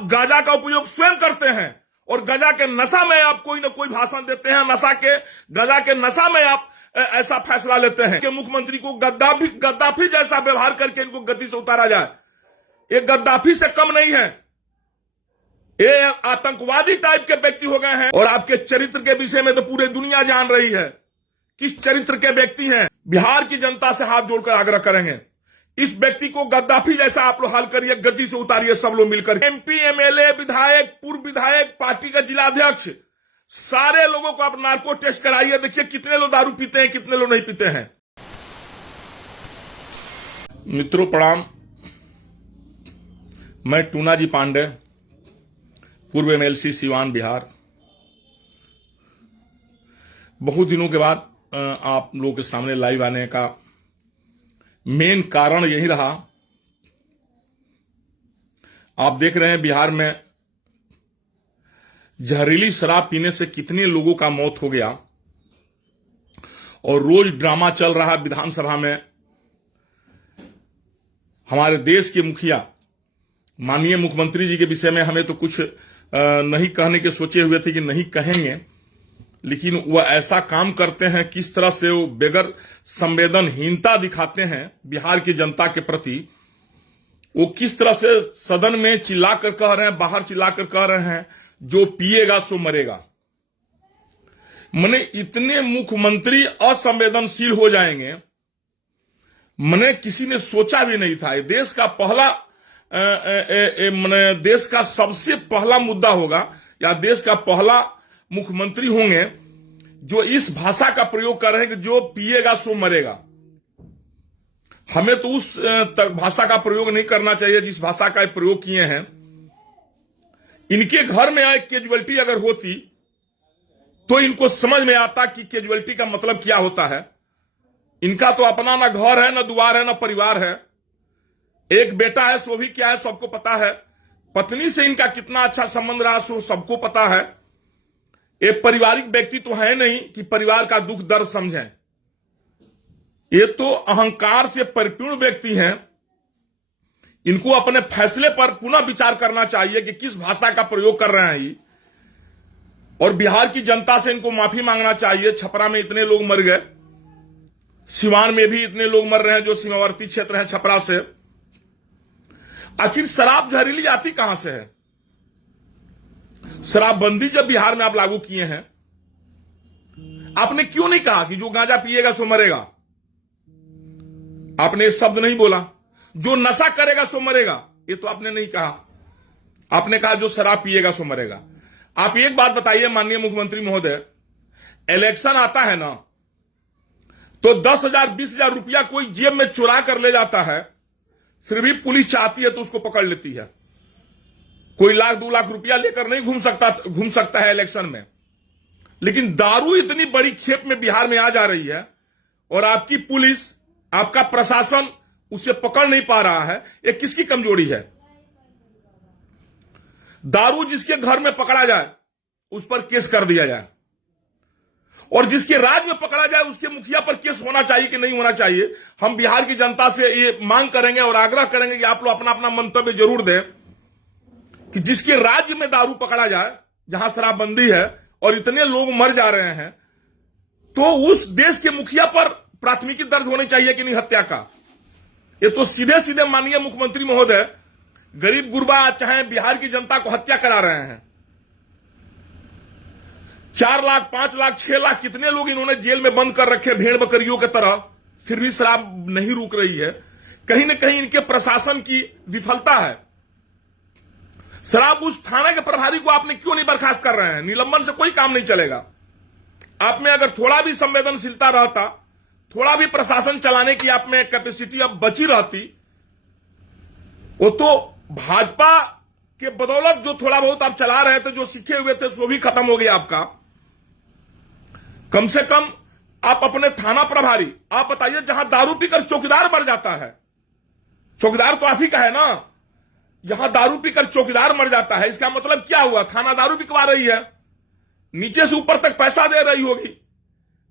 आप गांजा का उपयोग स्वयं करते हैं और गांजा के नशा में आप कोई ना कोई भाषण देते हैं, गांजा के नशा में आप ऐसा फैसला लेते हैं कि मुख्यमंत्री को गद्दाफी जैसा व्यवहार करके इनको गद्दी से उतारा जाए। ये गद्दाफी से कम नहीं है, ये आतंकवादी टाइप के व्यक्ति हो गए हैं। और आपके चरित्र के विषय में तो पूरी दुनिया जान रही है किस चरित्र के व्यक्ति हैं। बिहार की जनता से हाथ जोड़कर आग्रह करेंगे, इस व्यक्ति को गद्दाफी जैसा आप लोग हाल करिए, गद्दी से उतारिए सब लोग मिलकर। एमपी, एमएलए, विधायक, पूर्व विधायक, पार्टी का जिलाध्यक्ष, सारे लोगों को आप नार्को टेस्ट कराइए, देखिए कितने लोग दारू पीते हैं, कितने लोग नहीं पीते हैं। मित्रों प्रणाम, मैं टूना जी पांडे, पूर्व एमएलसी सिवान बिहार। बहुत दिनों के बाद आप लोगों के सामने लाइव आने का मेन कारण यही रहा। आप देख रहे हैं बिहार में जहरीली शराब पीने से कितने लोगों का मौत हो गया और रोज ड्रामा चल रहा है विधानसभा में। हमारे देश के मुखिया माननीय मुख्यमंत्री जी के विषय में हमें तो कुछ नहीं कहने के सोचे हुए थे कि नहीं कहेंगे, लेकिन वह ऐसा काम करते हैं, किस तरह से वो बेगर संवेदनहीनता दिखाते हैं बिहार की जनता के प्रति। वो किस तरह से सदन में चिल्लाकर कह रहे हैं, बाहर चिल्लाकर कह रहे हैं, जो पिएगा सो मरेगा। मने इतने मुख्यमंत्री असंवेदनशील हो जाएंगे, मने किसी ने सोचा भी नहीं था। देश का पहला मने देश का सबसे पहला मुद्दा होगा या देश का पहला मुख्यमंत्री होंगे जो इस भाषा का प्रयोग कर रहे हैं कि जो पिएगा सो मरेगा। हमें तो उस भाषा का प्रयोग नहीं करना चाहिए जिस भाषा का प्रयोग किए हैं। इनके घर में एक कैजुअलिटी अगर होती तो इनको समझ में आता कि कैजुअलिटी का मतलब क्या होता है। इनका तो अपना ना घर है, ना द्वार है, ना परिवार है। एक बेटा है, सो भी क्या है सबको पता है। पत्नी से इनका कितना अच्छा संबंध रहा सो सबको पता है। एक पारिवारिक व्यक्ति तो है नहीं कि परिवार का दुख दर्द समझें। ये तो अहंकार से परिपूर्ण व्यक्ति हैं। इनको अपने फैसले पर पुनः विचार करना चाहिए कि किस भाषा का प्रयोग कर रहे हैं ये। और बिहार की जनता से इनको माफी मांगना चाहिए। छपरा में इतने लोग मर गए, सिवान में भी इतने लोग मर रहे हैं जो सीमावर्ती क्षेत्र हैं छपरा से। आखिर शराब जहरीली आती कहां से है? शराबबंदी जब बिहार में आप लागू किए हैं, आपने क्यों नहीं कहा कि जो गांजा पिएगा सो मरेगा? आपने ये शब्द नहीं बोला। जो नशा करेगा सो मरेगा, ये तो आपने नहीं कहा। आपने कहा जो शराब पिएगा सो मरेगा। आप एक बात बताइए माननीय मुख्यमंत्री महोदय, इलेक्शन आता है ना तो 10,000 20,000 रुपया कोई जेब में चुरा कर ले जाता है, फिर भी पुलिस चाहती है तो उसको पकड़ लेती है। कोई 1,00,000 2,00,000 रुपया लेकर नहीं घूम सकता है इलेक्शन में। लेकिन दारू इतनी बड़ी खेप में बिहार में आ जा रही है और आपकी पुलिस, आपका प्रशासन उसे पकड़ नहीं पा रहा है। ये किसकी कमजोरी है? दारू जिसके घर में पकड़ा जाए उस पर केस कर दिया जाए, और जिसके राज्य में पकड़ा जाए उसके मुखिया पर केस होना चाहिए कि नहीं होना चाहिए। हम बिहार की जनता से ये मांग करेंगे और आग्रह करेंगे कि आप लोग अपना अपना मंतव्य जरूर दें कि जिसके राज्य में दारू पकड़ा जाए, जहां शराबबंदी है और इतने लोग मर जा रहे हैं, तो उस देश के मुखिया पर प्राथमिकी दर्ज होनी चाहिए कि नहीं हत्या का। ये तो सीधे सीधे माननीय मुख्यमंत्री महोदय गरीब गुरबा चाहे बिहार की जनता को हत्या करा रहे हैं। 4 लाख 5 लाख 6 लाख कितने लोग इन्होंने जेल में बंद कर रखे भेड़ बकरियों की तरह, फिर भी शराब नहीं रुक रही है। कहीं ना कहीं इनके प्रशासन की विफलता है। शराब उस थाने के प्रभारी को आपने क्यों नहीं बर्खास्त कर रहे हैं? निलंबन से कोई काम नहीं चलेगा। आप में अगर थोड़ा भी संवेदनशीलता रहता, थोड़ा भी प्रशासन चलाने की आप में कैपेसिटी अब बची रहती, वो तो भाजपा के बदौलत जो थोड़ा बहुत आप चला रहे थे, जो सीखे हुए थे, सो भी खत्म हो गया आपका। कम से कम आप अपने थाना प्रभारी, आप बताइए, जहां दारू पीकर चौकीदार मर जाता है, चौकीदार तो आप ही का है ना, जहां दारू पीकर चौकीदार मर जाता है, इसका मतलब क्या हुआ? थाना दारू बिकवा रही है, नीचे से ऊपर तक पैसा दे रही होगी,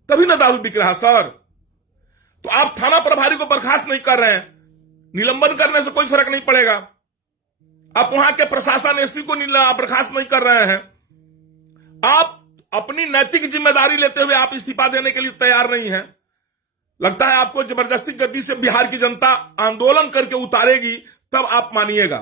तभी ना दारू बिक रहा सर। तो आप थाना प्रभारी को बर्खास्त नहीं कर रहे हैं, निलंबन करने से कोई फर्क नहीं पड़ेगा। आप वहां के प्रशासन एसपी को बर्खास्त नहीं कर रहे हैं। आप अपनी नैतिक जिम्मेदारी लेते हुए आप इस्तीफा देने के लिए तैयार नहीं हैं। लगता है आपको जबरदस्ती गद्दी से बिहार की जनता आंदोलन करके उतारेगी, तब आप मानिएगा।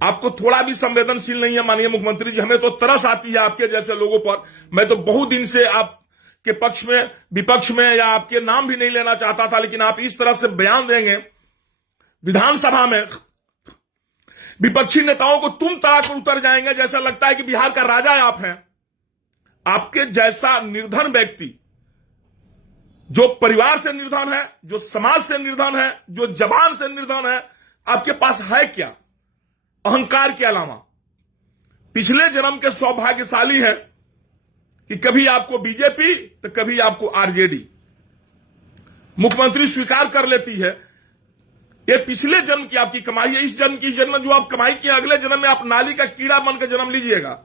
आपको थोड़ा भी संवेदनशील नहीं है माननीय मुख्यमंत्री जी। हमें तो तरस आती है आपके जैसे लोगों पर। मैं तो बहुत दिन से आपके पक्ष में, विपक्ष में, या आपके नाम भी नहीं लेना चाहता था, लेकिन आप इस तरह से बयान देंगे विधानसभा में, विपक्षी नेताओं को तुम तड़ाक उतर जाएंगे। जैसा लगता है कि बिहार का राजा आप हैं। आपके जैसा निर्धन व्यक्ति, जो परिवार से निर्धन है, जो समाज से निर्धन है, जो जबान से निर्धन है, आपके पास है क्या अहंकार के अलावा? पिछले जन्म के सौभाग्यशाली हैं कि कभी आपको बीजेपी तो कभी आपको आरजेडी मुख्यमंत्री स्वीकार कर लेती है। ये पिछले जन्म की आपकी कमाई है। इस जन्म की जन्म जो आप कमाई की, अगले जन्म में आप नाली का कीड़ा बनकर जन्म लीजिएगा।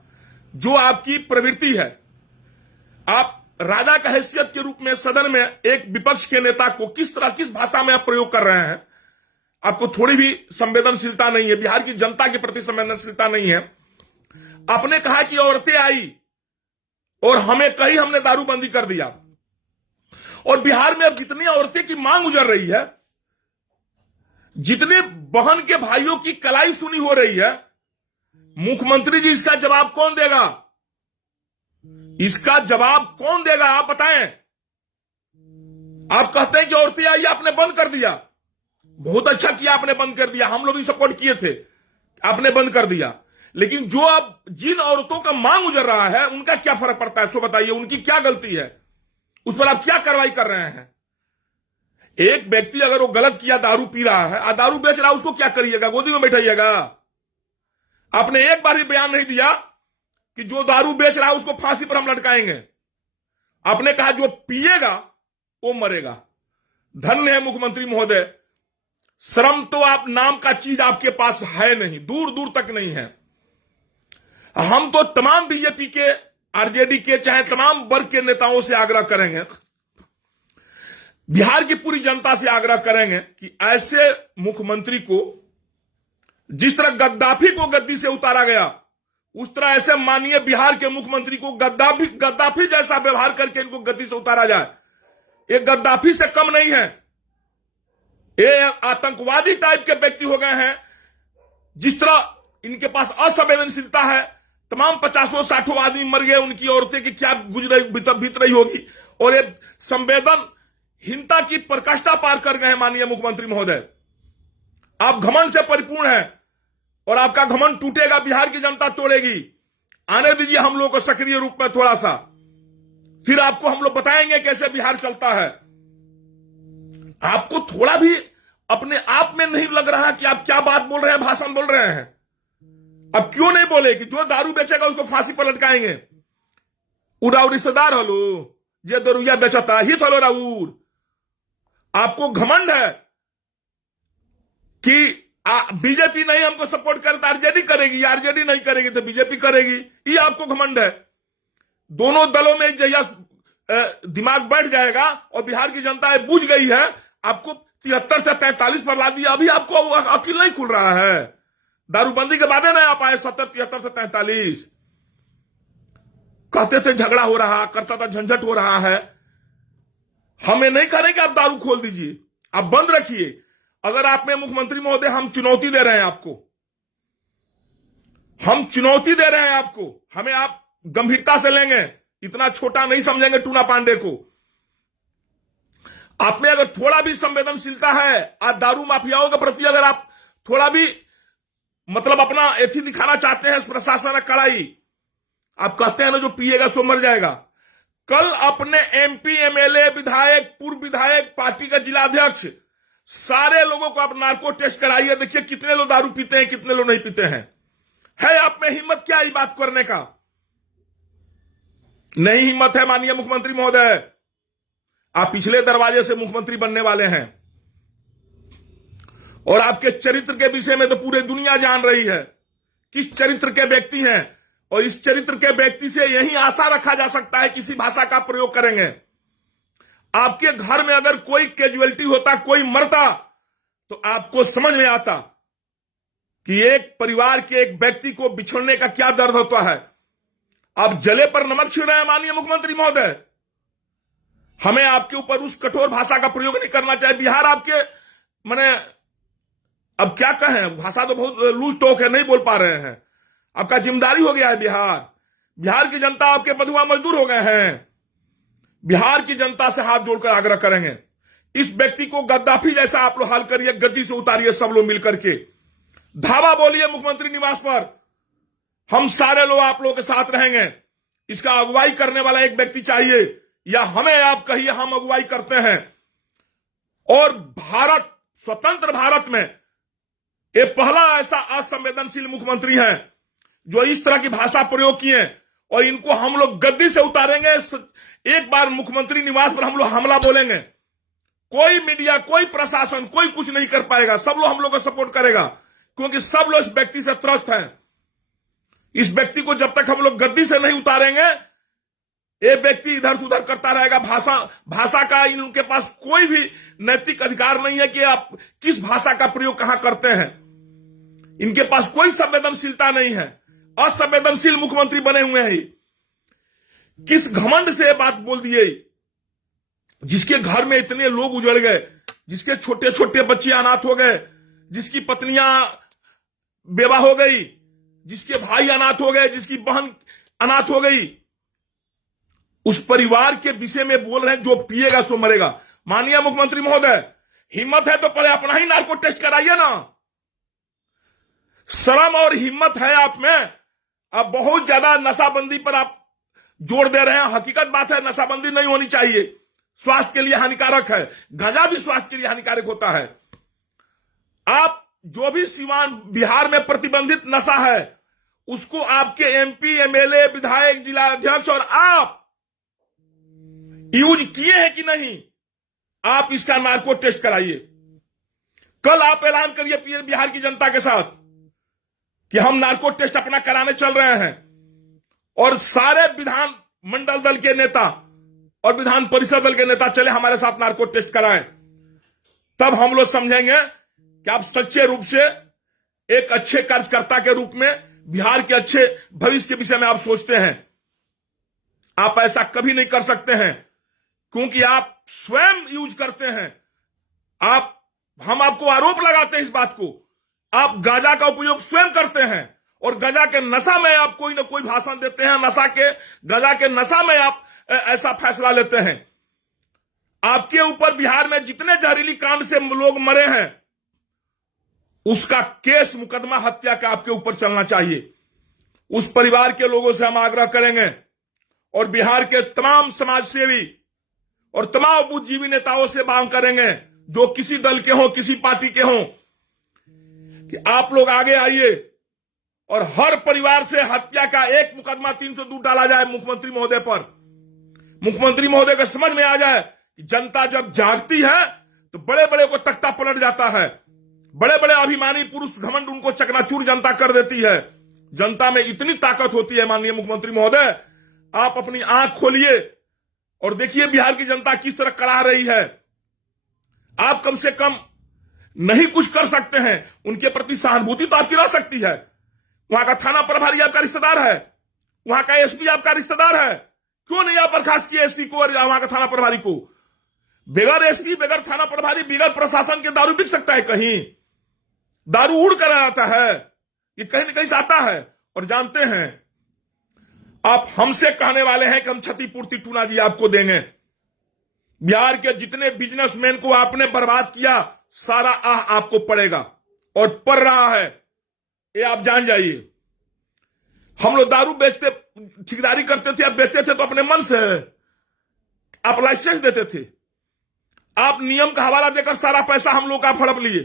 जो आपकी प्रवृत्ति है, आप राजा का हैसियत के रूप में सदन में एक विपक्ष के नेता को किस तरह, किस भाषा में आप प्रयोग कर रहे हैं। आपको थोड़ी भी संवेदनशीलता नहीं है, बिहार की जनता के प्रति संवेदनशीलता नहीं है। आपने कहा कि औरतें आई और हमें कही, हमने दारूबंदी कर दिया, और बिहार में अब कितनी औरतें की मांग गुजर रही है, जितने बहन के भाइयों की कलाई सुनी हो रही है। मुख्यमंत्री जी, इसका जवाब कौन देगा? इसका जवाब कौन देगा? आप बताएं। आप कहते हैं कि औरतें आई, आपने बंद कर दिया। बहुत अच्छा किया आपने बंद कर दिया, हम लोग भी सपोर्ट किए थे, आपने बंद कर दिया। लेकिन जो अब जिन औरतों का मांग गुजर रहा है, उनका क्या फर्क पड़ता है? सो बताइए, उनकी क्या गलती है? उस पर आप क्या कार्रवाई कर रहे हैं? एक व्यक्ति अगर वो गलत किया, दारू पी रहा है, दारू बेच रहा है, उसको क्या करिएगा? गोदी में बैठाइएगा? आपने एक बार भी बयान नहीं दिया कि जो दारू बेच रहा है उसको फांसी पर हम लटकाएंगे। आपने कहा जो पिएगा वो मरेगा। धन्य है मुख्यमंत्री महोदय, श्रम तो आप नाम का चीज आपके पास है नहीं, दूर दूर तक नहीं है। हम तो तमाम बीजेपी के, आरजेडी के, चाहे तमाम वर्ग के नेताओं से आग्रह करेंगे, बिहार की पूरी जनता से आग्रह करेंगे कि ऐसे मुख्यमंत्री को, जिस तरह गद्दाफी को गद्दी से उतारा गया, उस तरह ऐसे माननीय बिहार के मुख्यमंत्री को गद्दाफी जैसा व्यवहार करके इनको गद्दी से उतारा जाए। ये गद्दाफी से कम नहीं है, ये आतंकवादी टाइप के व्यक्ति हो गए हैं। जिस तरह इनके पास असंवेदनशीलता है, तमाम 50-60 आदमी मर गए, उनकी औरतें की क्या बीत रही होगी, और ये संवेदनहीनता की प्रकाष्ठा पार कर गए हैं माननीय मुख्यमंत्री महोदय। आप घमंड से परिपूर्ण हैं और आपका घमंड टूटेगा, बिहार की जनता तोड़ेगी। आने दीजिए हम लोग को सक्रिय रूप में थोड़ा सा, फिर आपको हम लोग बताएंगे कैसे बिहार चलता है। आपको थोड़ा भी अपने आप में नहीं लग रहा कि आप क्या बात बोल रहे हैं, भाषण बोल रहे हैं। अब क्यों नहीं बोले कि जो दारू बेचेगा उसको फांसी पर लटकाएंगे? उड़ाऊ रिश्तेदार हलो जे दरुया बेचता ही थलो राउर। आपको घमंड है कि बीजेपी नहीं हमको सपोर्ट करता, आरजेडी करेगी, आरजेडी नहीं करेगी तो बीजेपी करेगी, ये आपको घमंड है। दोनों दलों में जैसा दिमाग बैठ जाएगा और बिहार की जनता बुझ गई है, आपको 73 से 43 पर ला दिया, अभी आपको अकील नहीं खुल रहा है। दारूबंदी के बाद ना आप आए 73 से 43। कहते थे झगड़ा हो रहा, करता था झंझट हो रहा है। हमें नहीं करेंगे आप दारू खोल दीजिए, आप बंद रखिए। अगर आप में मुख्यमंत्री महोदय, हम चुनौती दे रहे हैं आपको, हम चुनौती दे रहे हैं आपको, हमें आप गंभीरता से लेंगे, इतना छोटा नहीं समझेंगे टूना पांडे को। आप में अगर थोड़ा भी संवेदनशीलता है, आज दारू माफियाओं के प्रति अगर आप थोड़ा भी मतलब अपना एथी दिखाना चाहते हैं, प्रशासन है कड़ाई, आप कहते हैं ना जो पिएगा सो मर जाएगा। कल अपने एमपी, एमएलए, विधायक, पूर्व विधायक, पार्टी का जिलाध्यक्ष, सारे लोगों को आप नार्को टेस्ट कराइए, देखिए कितने लोग दारू पीते हैं, कितने लोग नहीं पीते हैं। है आप में हिम्मत क्या ये बात करने का? नहीं हिम्मत है माननीय मुख्यमंत्री महोदय। आप पिछले दरवाजे से मुख्यमंत्री बनने वाले हैं और आपके चरित्र के विषय में तो पूरी दुनिया जान रही है, किस चरित्र के व्यक्ति हैं। और इस चरित्र के व्यक्ति से यही आशा रखा जा सकता है किसी भाषा का प्रयोग करेंगे। आपके घर में अगर कोई कैजुअलिटी होता, कोई मरता, तो आपको समझ में आता कि एक परिवार के एक व्यक्ति को बिछड़ने का क्या दर्द होता है। अब जले पर नमक छिड़ रहे हैं माननीय मुख्यमंत्री महोदय। हमें आपके ऊपर उस कठोर भाषा का प्रयोग नहीं करना चाहिए। बिहार आपके माने अब क्या कहें, भाषा तो बहुत लूज टोक है, नहीं बोल पा रहे हैं। आपका जिम्मेदारी हो गया है बिहार की जनता आपके बंधुआ मजदूर हो गए हैं। बिहार की जनता से हाथ जोड़कर आग्रह करेंगे, इस व्यक्ति को गद्दाफी जैसा आप लोग हाल करिए, गद्दी से उतारिए सब लोग मिलकर के। धावा बोलिए मुख्यमंत्री निवास पर, हम सारे लोग आप लोगों के साथ रहेंगे। इसका अगुवाई करने वाला एक व्यक्ति चाहिए, या हमें आप कहिए, हम अगुवाई करते हैं। और भारत, स्वतंत्र भारत में ये पहला ऐसा असंवेदनशील मुख्यमंत्री है जो इस तरह की भाषा प्रयोग किए, और इनको हम लोग गद्दी से उतारेंगे। एक बार मुख्यमंत्री निवास पर हम लोग हमला बोलेंगे, कोई मीडिया, कोई प्रशासन, कोई कुछ नहीं कर पाएगा। सब लोग हम लोग को सपोर्ट करेगा, क्योंकि सब लोग इस व्यक्ति से त्रस्त हैं। इस व्यक्ति को जब तक हम लोग गद्दी से नहीं उतारेंगे, ये व्यक्ति इधर से उधर करता रहेगा। भाषा का इनके पास कोई भी नैतिक अधिकार नहीं है कि आप किस भाषा का प्रयोग कहां करते हैं। इनके पास कोई संवेदनशीलता नहीं है, असंवेदनशील मुख्यमंत्री बने हुए हैं। किस घमंड से बात बोल दिए, जिसके घर में इतने लोग उजड़ गए, जिसके छोटे छोटे बच्चे अनाथ हो गए, जिसकी पत्नियां बेवा हो गई, जिसके भाई अनाथ हो गए, जिसकी बहन अनाथ हो गई, उस परिवार के विषय में बोल रहे हैं जो पिएगा सो मरेगा। माननीय मुख्यमंत्री महोदय, हिम्मत है तो पहले अपना ही नार्को टेस्ट कराइए ना। शर्म और हिम्मत है आप में। अब बहुत ज्यादा नशाबंदी पर आप जोर दे रहे हैं। हकीकत बात है, नशाबंदी नहीं होनी चाहिए, स्वास्थ्य के लिए हानिकारक है। गांजा भी स्वास्थ्य के लिए हानिकारक होता है। आप जो भी सीवान बिहार में प्रतिबंधित नशा है, उसको आपके एमपी, एमएलए, विधायक, जिला अध्यक्ष और आप यूज किए हैं कि नहीं, आप इसका नार्को टेस्ट कराइए। कल आप ऐलान करिए बिहार की जनता के साथ कि हम नार्को टेस्ट अपना कराने चल रहे हैं, और सारे विधान मंडल दल के नेता और विधान परिषद दल के नेता चले हमारे साथ नार्को टेस्ट कराएं। तब हम लोग समझेंगे कि आप सच्चे रूप से एक अच्छे कार्यकर्ता के रूप में बिहार के अच्छे भविष्य के विषय में आप सोचते हैं। आप ऐसा कभी नहीं कर सकते हैं, क्योंकि आप स्वयं यूज करते हैं। हम आपको आरोप लगाते हैं इस बात को, आप गांजा का उपयोग स्वयं करते हैं, और गांजा के नशा में आप कोई ना कोई भाषण देते हैं। गांजा के नशा में आप ऐसा फैसला लेते हैं। आपके ऊपर बिहार में जितने जहरीली कांड से लोग मरे हैं, उसका केस, मुकदमा हत्या का आपके ऊपर चलना चाहिए। उस परिवार के लोगों से हम आग्रह करेंगे, और बिहार के तमाम समाजसेवी और तमाम बुद्धिजीवी नेताओं से मांग करेंगे, जो किसी दल के हों, किसी पार्टी के हों, कि आप लोग आगे आइए और हर परिवार से हत्या का एक मुकदमा 302 डाला जाए मुख्यमंत्री महोदय पर। मुख्यमंत्री महोदय को समझ में आ जाए कि जनता जब जागती है तो बड़े बड़े को तख्ता पलट जाता है। बड़े बड़े अभिमानी पुरुष घमंड उनको चकनाचूर जनता कर देती है। जनता में इतनी ताकत होती है। माननीय मुख्यमंत्री महोदय, आप अपनी आंख खोलिए और देखिए बिहार की जनता किस तरह कराह रही है। आप कम से कम नहीं कुछ कर सकते हैं, उनके प्रति सहानुभूति तो आपकी रह सकती है। वहां का थाना प्रभारी आपका रिश्तेदार है, वहां का एसपी आपका रिश्तेदार है, क्यों नहीं आप बर्खास्त किए एसपी को और वहां का थाना प्रभारी को? बगैर एसपी, बगैर थाना प्रभारी, बगैर प्रशासन के दारू बिक सकता है कहीं? दारू उड़ कर आता है, ये कहीं ना कहीं से आता है। और जानते हैं, आप हमसे कहने वाले हैं कि हम क्षतिपूर्ति टूना जी आपको देंगे। बिहार के जितने बिजनेसमैन को आपने बर्बाद किया, सारा आह आपको पड़ेगा, और पड़ रहा है, ये आप जान जाइए। हम लोग दारू बेचते, ठेकेदारी करते थे, आप बेचते थे तो अपने मन से, आप लाइसेंस देते थे, आप नियम का हवाला देकर सारा पैसा हम लोग का हड़प लिए,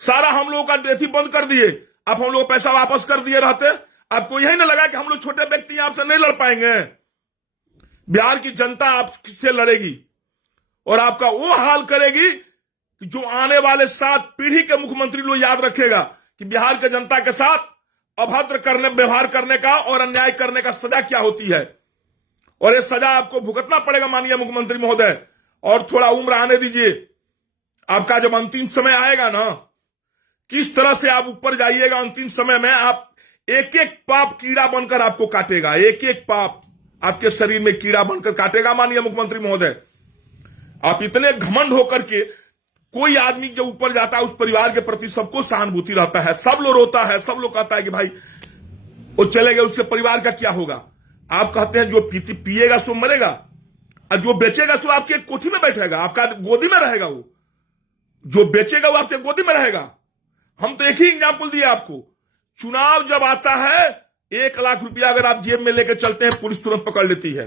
सारा हम लोगों का डेथी बंद कर दिए। आप हम लोग पैसा वापस कर दिए रहते, आपको यही ना लगा कि हम लोग छोटे व्यक्ति आपसे नहीं लड़ पाएंगे। बिहार की जनता आपसे लड़ेगी और आपका वो हाल करेगी कि जो आने वाले 7 पीढ़ी के मुख्यमंत्री लोग याद रखेगा कि बिहार के जनता के साथ अभद्र व्यवहार करने का और अन्याय करने का सजा क्या होती है। और ये सजा आपको भुगतना पड़ेगा माननीय मुख्यमंत्री महोदय। और थोड़ा उम्र आने दीजिए, आपका जब अंतिम समय आएगा ना, किस तरह से आप ऊपर जाइएगा, अंतिम समय में आप एक एक पाप कीड़ा बनकर आपको काटेगा, एक एक पाप आपके शरीर में कीड़ा बनकर काटेगा। माननीय मुख्यमंत्री महोदय, आप इतने घमंड होकर के, कोई आदमी जब ऊपर जाता है उस परिवार के प्रति सबको सहानुभूति रहता है, सब लोग रोता है, सब लोग कहता है कि भाई वो चले गए, उसके परिवार का क्या होगा। आप कहते हैं जो पिएगा सो मरेगा, और जो बेचेगा सो आपके कोठी में बैठेगा, आपका गोदी में रहेगा। वो जो बेचेगा वो आपके गोदी में रहेगा। हम तो एक ही एग्जाम्पल दिए आपको, चुनाव जब आता है 1 लाख रुपया अगर आप जेब में लेकर चलते हैं, पुलिस तुरंत पकड़ लेती है।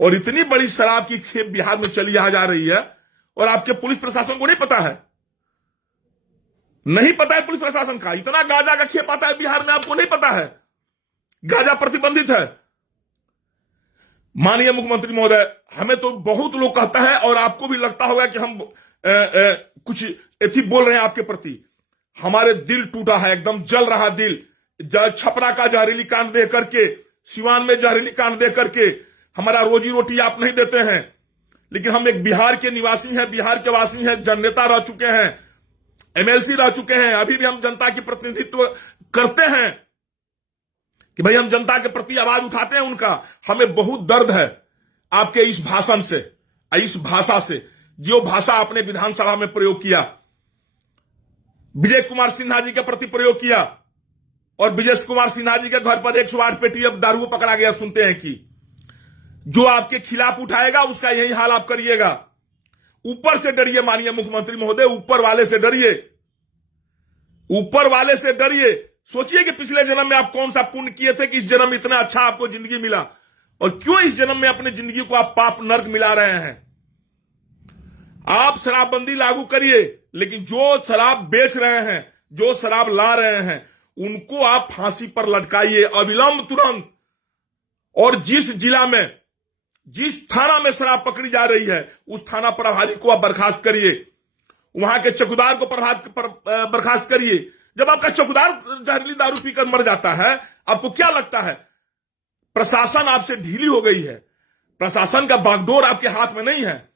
और इतनी बड़ी शराब की खेप बिहार में चली आ जा रही है, और आपके पुलिस प्रशासन को नहीं पता है, नहीं पता है पुलिस प्रशासन का। इतना गांजा का खेप आता है बिहार में, आपको नहीं पता है। गांजा प्रतिबंधित है। माननीय मुख्यमंत्री महोदय, हमें तो बहुत लोग कहता है, और आपको भी लगता होगा कि हम कुछ एथी बोल रहे हैं आपके प्रति। हमारे दिल टूटा है, एकदम जल रहा दिल। छपरा का जहरीली कांड दे करके, सिवान में जहरीली कांड दे करके हमारा रोजी रोटी आप नहीं देते हैं। लेकिन हम एक बिहार के निवासी हैं, बिहार के वासी हैं, जननेता रह चुके हैं, एमएलसी रह चुके हैं, अभी भी हम जनता की प्रतिनिधित्व करते हैं कि भाई हम जनता के प्रति आवाज उठाते हैं उनका। हमें बहुत दर्द है आपके इस भाषण से, इस भाषा से, जो भाषा आपने विधानसभा में प्रयोग किया, विजय कुमार सिन्हा जी के प्रति प्रयोग किया, और विजय कुमार सिन्हा जी के घर पर 108 पेटी अब दारू पकड़ा गया। सुनते हैं कि जो आपके खिलाफ उठाएगा उसका यही हाल आप करिएगा। ऊपर से डरिए माननीय मुख्यमंत्री महोदय, ऊपर वाले से डरिए, ऊपर वाले से डरिए। सोचिए कि पिछले जन्म में आप कौन सा पुण्य किए थे कि इस जन्म में इतना अच्छा आपको जिंदगी मिला, और क्यों इस जन्म में अपनी जिंदगी को आप पाप नर्क मिला रहे हैं। आप शराबबंदी लागू करिए, लेकिन जो शराब बेच रहे हैं, जो शराब ला रहे हैं, उनको आप फांसी पर लटकाइए अविलंब, तुरंत। और जिस जिला में, जिस थाना में शराब पकड़ी जा रही है, उस थाना प्रभारी को आप बर्खास्त करिए, वहां के चौकीदार को बर्खास्त करिए। जब आपका चौकीदार जहरीली दारू पीकर मर जाता है, आपको क्या लगता है प्रशासन आपसे ढीली हो गई है? प्रशासन का बागडोर आपके हाथ में नहीं है।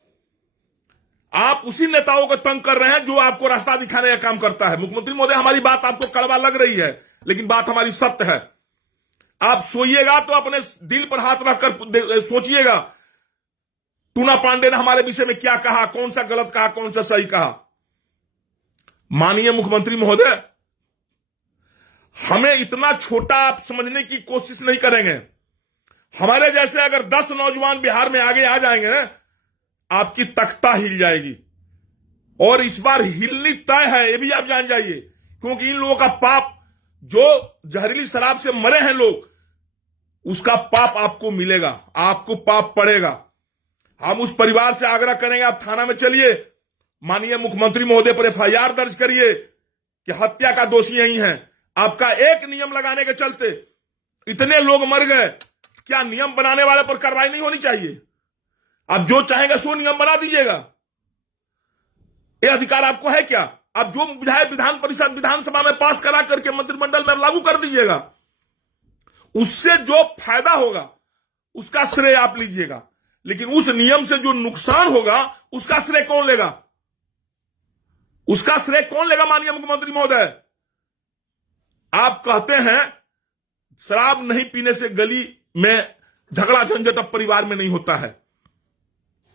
आप उसी नेताओं को तंग कर रहे हैं जो आपको रास्ता दिखाने का काम करता है। मुख्यमंत्री महोदय, हमारी बात आपको कड़वा लग रही है, लेकिन बात हमारी सत्य है। आप सोइएगा तो अपने दिल पर हाथ रखकर सोचिएगा, टूना पांडे ने हमारे विषय में क्या कहा, कौन सा गलत कहा, कौन सा सही कहा। माननीय मुख्यमंत्री महोदय, हमें इतना छोटा आप समझने की कोशिश नहीं करेंगे। हमारे जैसे अगर 10 नौजवान बिहार में आगे आ जाएंगे ना, आपकी तख्ता हिल जाएगी। और इस बार हिलनी तय है, ये भी आप जान जाइए, क्योंकि इन लोगों का पाप, जो जहरीली शराब से मरे हैं लोग, उसका पाप आपको मिलेगा, आपको पाप पड़ेगा। हम उस परिवार से आग्रह करेंगे, आप थाना में चलिए, माननीय मुख्यमंत्री महोदय पर एफआईआर दर्ज करिए कि हत्या का दोषी यही है। आपका एक नियम लगाने के चलते इतने लोग मर गए, क्या नियम बनाने वाले पर कार्रवाई नहीं होनी चाहिए? आप जो चाहेंगे सो नियम बना दीजिएगा, ये अधिकार आपको है क्या? आप जो विधायक विधान परिषद, विधानसभा में पास करा करके मंत्रिमंडल में लागू कर दीजिएगा। उससे जो फायदा होगा उसका श्रेय आप लीजिएगा, लेकिन उस नियम से जो नुकसान होगा उसका श्रेय कौन लेगा? उसका श्रेय कौन लेगा? माननीय मुख्यमंत्री महोदय, आप कहते हैं शराब नहीं पीने से गली में झगड़ा झंझट अब परिवार में नहीं होता है,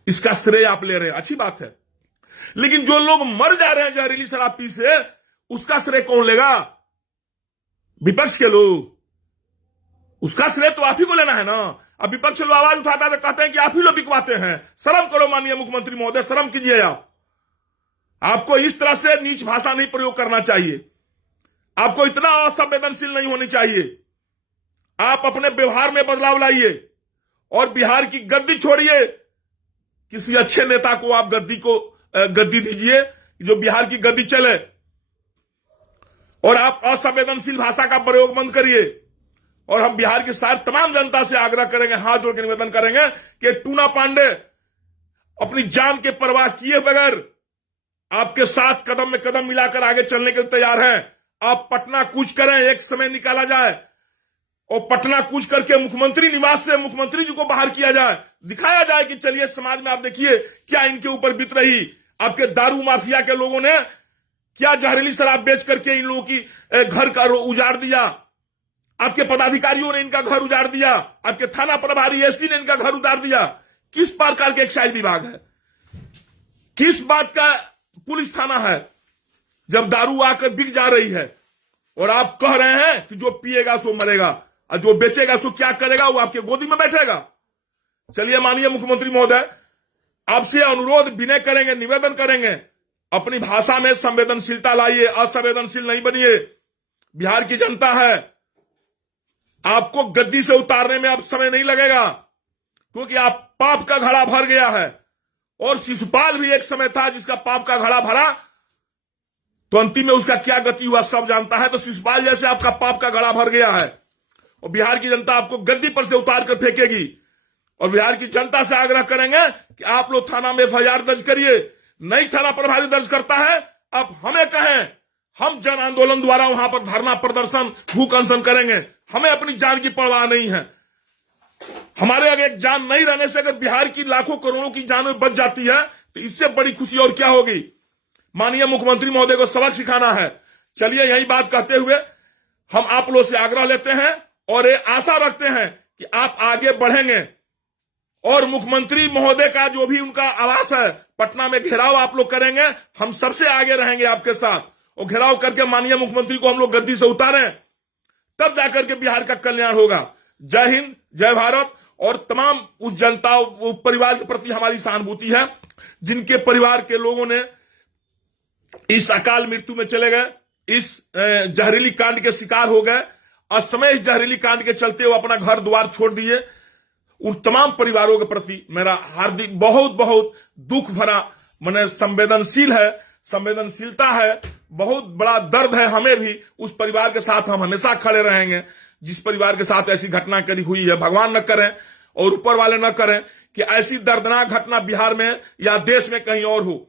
इसका श्रेय आप ले रहे हैं, अच्छी बात है। लेकिन जो लोग मर जा रहे हैं जहरीली शराब पी से, उसका श्रेय कौन लेगा? विपक्ष के लोग। उसका श्रेय तो आप ही को लेना है ना। अब विपक्ष लोग आवाज उठाता है तो कहते हैं कि आप ही लोग बिकवाते हैं। शर्म करो माननीय मुख्यमंत्री महोदय, शर्म कीजिए। आपको इस तरह से नीच भाषा नहीं प्रयोग करना चाहिए, आपको इतना असंवेदनशील नहीं होनी चाहिए। आप अपने व्यवहार में बदलाव लाइए और बिहार की गद्दी छोड़िए। किसी अच्छे नेता को आप गद्दी दीजिए जो बिहार की गद्दी चले, और आप असंवेदनशील भाषा का प्रयोग बंद करिए। और हम बिहार की सारी तमाम जनता से आग्रह करेंगे, हाथ जोड़ के निवेदन करेंगे कि टूना पांडे अपनी जान के परवाह किए बगैर आपके साथ कदम में कदम मिलाकर आगे चलने के लिए तैयार हैं। आप पटना कूच करें, एक समय निकाला जाए और पटना कूच करके मुख्यमंत्री निवास से मुख्यमंत्री जी को बाहर किया जाए, दिखाया जाए कि चलिए समाज में आप देखिए क्या इनके ऊपर बीत रही, आपके दारू माफिया के लोगों ने क्या जहरीली शराब बेच करके इन लोगों की घर का उजाड़ दिया? आपके पदाधिकारियों ने इनका घर उजाड़ दिया, आपके थाना प्रभारी एसपी ने इनका घर उजाड़ दिया। किस प्रकार के एक्साइज विभाग है? किस बात का पुलिस थाना है जब दारू आकर बिक जा रही है और आप कह रहे हैं कि जो पिएगा सो मरेगा और जो बेचेगा सो क्या करेगा? वो आपके गोदी में बैठेगा। चलिए माननीय मुख्यमंत्री महोदय, आपसे अनुरोध विनय करेंगे, निवेदन करेंगे, अपनी भाषा में संवेदनशीलता लाइए, असंवेदनशील नहीं बनिए। बिहार की जनता है, आपको गद्दी से उतारने में अब समय नहीं लगेगा, क्योंकि आप पाप का घड़ा भर गया है। और शिशुपाल भी एक समय था जिसका पाप का घड़ा भरा, तो अंतिम में उसका क्या गति हुआ सब जानता है। तो शिशुपाल जैसे आपका पाप का घड़ा भर गया है और बिहार की जनता आपको गद्दी पर से उतार कर फेंकेगी। और बिहार की जनता से आग्रह करेंगे कि आप लोग थाना में एफआईआर दर्ज करिए। नहीं थाना प्रभारी दर्ज करता है, अब हमें कहें, हम जन आंदोलन द्वारा वहां पर धरना प्रदर्शन भूख अनशन करेंगे। हमें अपनी जान की परवाह नहीं है। हमारे अगर एक जान नहीं रहने से अगर बिहार की लाखों करोड़ों की जान बच जाती है तो इससे बड़ी खुशी और क्या होगी। माननीय मुख्यमंत्री महोदय को सबक सिखाना है। चलिए यही बात कहते हुए हम आप लोगों से आग्रह लेते हैं और ये आशा रखते हैं कि आप आगे बढ़ेंगे और मुख्यमंत्री महोदय का जो भी उनका आवास है पटना में घेराव आप लोग करेंगे। हम सबसे आगे रहेंगे आपके साथ और घेराव करके माननीय मुख्यमंत्री को हम लोग गद्दी से उतारें, तब जाकर के बिहार का कल्याण होगा। जय हिंद, जय भारत। और तमाम उस जनता उस परिवार के प्रति हमारी सहानुभूति है जिनके परिवार के लोगों ने इस अकाल मृत्यु में चले गए, इस जहरीली कांड के शिकार हो गए। असमय इस जहरीली कांड के चलते वो अपना घर द्वार छोड़ दिए। उन तमाम परिवारों के प्रति मेरा हार्दिक बहुत बहुत दुख भरा मैंने संवेदनशीलता है, बहुत बड़ा दर्द है हमें भी। उस परिवार के साथ हम हमेशा खड़े रहेंगे जिस परिवार के साथ ऐसी घटना करी हुई है। भगवान न करें और ऊपर वाले न करें कि ऐसी दर्दनाक घटना बिहार में या देश में कहीं और हो।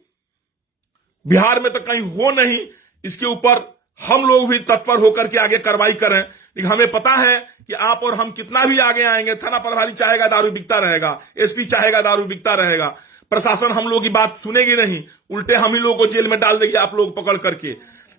बिहार में तो कहीं हो नहीं, इसके ऊपर हम लोग भी तत्पर होकर के आगे कार्रवाई करें। लेकिन हमें पता है कि आप और हम कितना भी आगे आएंगे, थाना प्रभारी चाहेगा दारू बिकता रहेगा, एसपी चाहेगा दारू बिकता रहेगा, प्रशासन हम लोग की बात सुनेगी नहीं, उल्टे हम ही लोग को जेल में डाल देगी आप लोग पकड़ करके।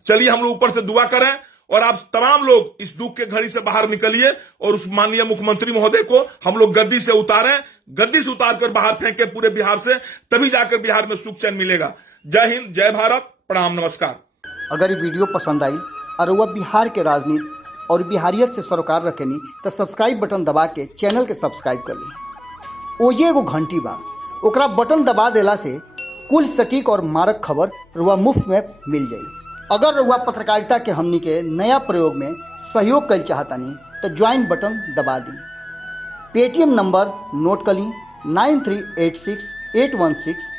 चलिए हम लोग ऊपर से दुआ करें और आप तमाम लोग इस दुख के घड़ी से बाहर निकलिए और उस माननीय मुख्यमंत्री महोदय को हम लोग गद्दी से उतारें, गद्दी से उतार कर बाहर फेंके पूरे बिहार से, तभी जाकर बिहार में सुख चैन मिलेगा। जय हिंद, जय भारत, प्रणाम, नमस्कार। अगर ये वीडियो पसंद आई और वह बिहार के राजनीति और बिहारियत से सरोकार रखेनी तो सब्सक्राइब बटन दबा के चैनल के सब्सक्राइब कर ली। ओजे एगो घंटी बा, ओकरा बटन दबा देला से कुल सटीक और मारक खबर रुआ मुफ्त में मिल जाई। अगर रुआ पत्रकारिता के हमनी के नया प्रयोग में सहयोग कर चाहतानी तो ज्वाइन बटन दबा दी। पेटीएम नंबर नोट कर ली 9386816816